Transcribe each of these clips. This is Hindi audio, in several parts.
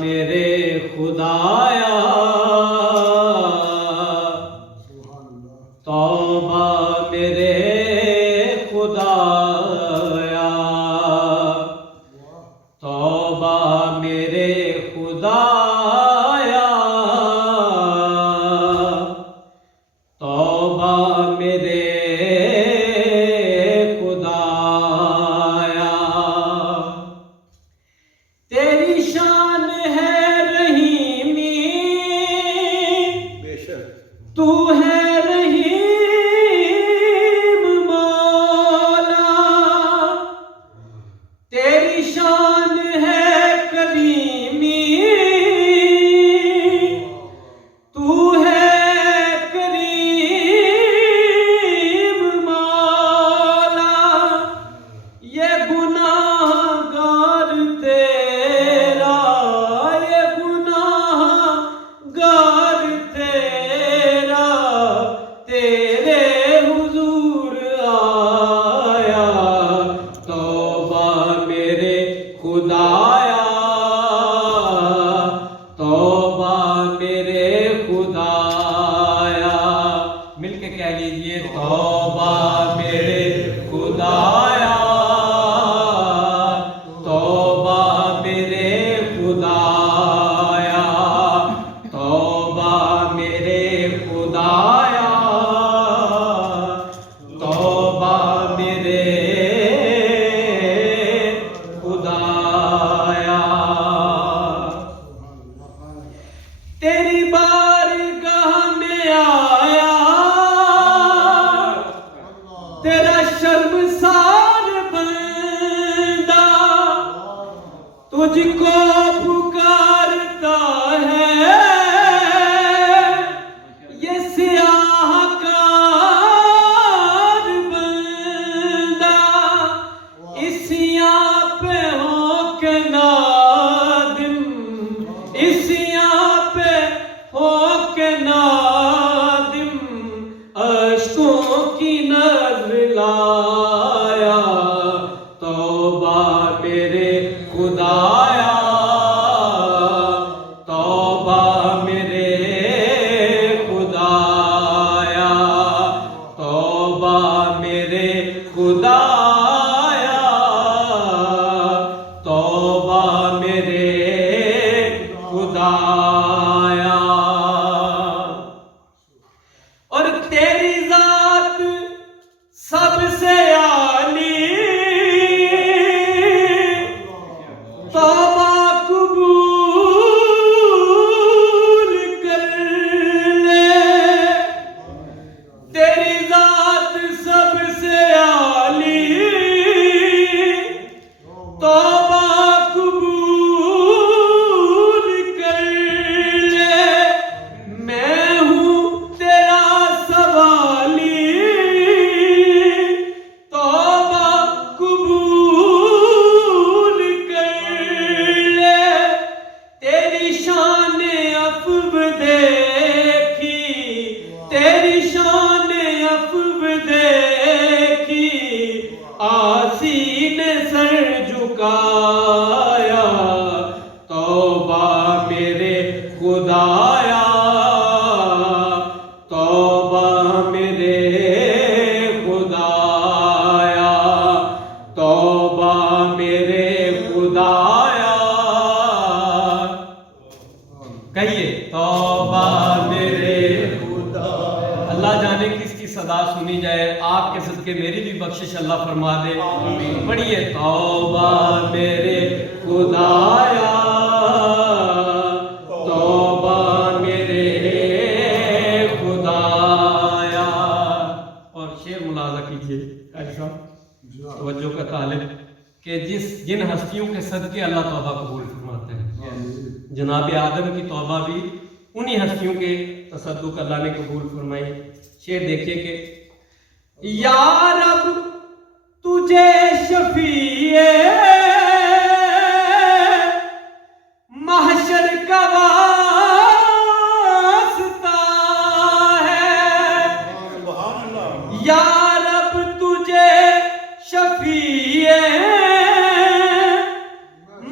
मेरे खुदाया तौबा मेरे खुदाया तौबा मेरे खुदाया तौबा मेरे खुदाया तेरी शान है रहीमी बेशक तू है रहीम मौला तेरी शान है करीमी तू है करीम मौला ये गुनाहगार तेरा ये गुनाहगार तेरा तेरे हुजूर आया तौबा मेरे खुदाया तौबा मेरे खुदाया मिलके कह लीजिए तौबा मेरे खुदाया तौबा मेरे खुदाया तौबा मेरे खुदाया तौबा मेरे खुदाया तेरी बारगाह में आया तेरा शर्मसार बंदा तुझको पुकारता है ये सियाहकार बंदा इसियां पे हो के नादिम इसियां पे हो के नादिम अश्कों की नज़र लाया तौबा मेरे खुदाया तौबा मेरे खुदाया तौबा मेरे खुदाया तौबा मेरे खुदाया और तेरी जात सबसे आली तौबा कबूल कर ले तेरी जात सबसे आली तौबा कबूल कर ले मैं हूँ तेरा सवाली तौबा कबूल कर ले तेरी शान अफ़व देखी तेरी शान अफ़व देखी आसी ने सर झुकाया तौबा मेरे खुदाया तौबा मेरे खुदाया तौबा मेरे खुदाया कहिए तौबा मेरे खुदाया अल्लाह जाने किसकी सदा सुनी जाए आपके सदके मेरी भी बख्शिश अल्लाह फरमा दे पढ़िए तौबा मेरे खुदाया तौबा मेरे खुदाया और शेर मुलाजा कीजिए ऐसा तवज्जो का तालिब कि जिन हस्तियों के सदके अल्लाह तौबा कबूल फरमाते हैं जनाब आदम की तौबा भी उन्हीं हस्तियों के तसद्दुक अल्लाह ने कबूल फरमाई शेर देखिए कि या रब तुझे शफीए महशर का वास्ता है या रब तुझे शफीए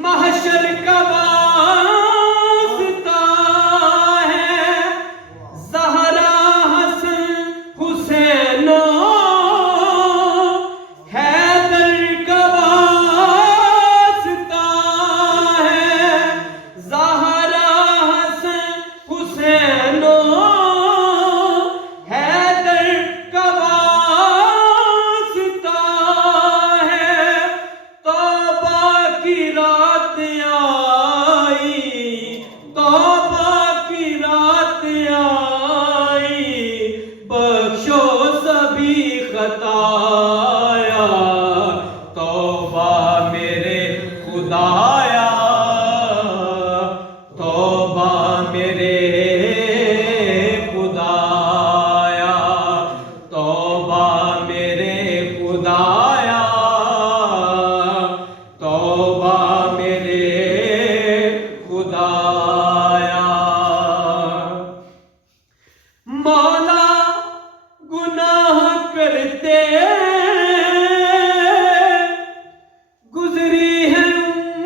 महशर का वास्ता खुदाया। मौला गुनाह करते गुजरी है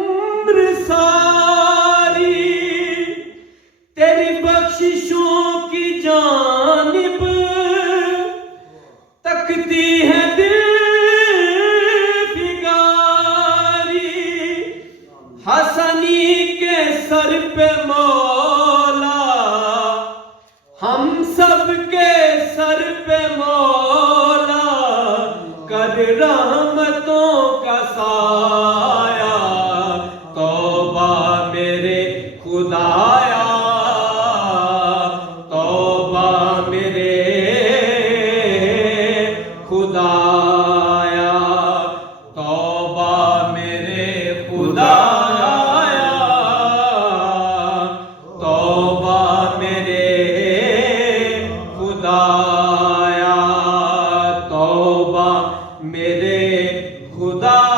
उम्र सारी, तेरी बख्शिशों की जानिब तकती है दिल फिगारी। हसनी के सर पे मौला, हम सब के सर पे मौला, कर रहमतों का साया। तौबा मेरे खुदाया, तौबा मेरे खुदाया, तौबा मेरे खुदाया, तौबा मेरे खुदाया, तौबा मेरे खुदा।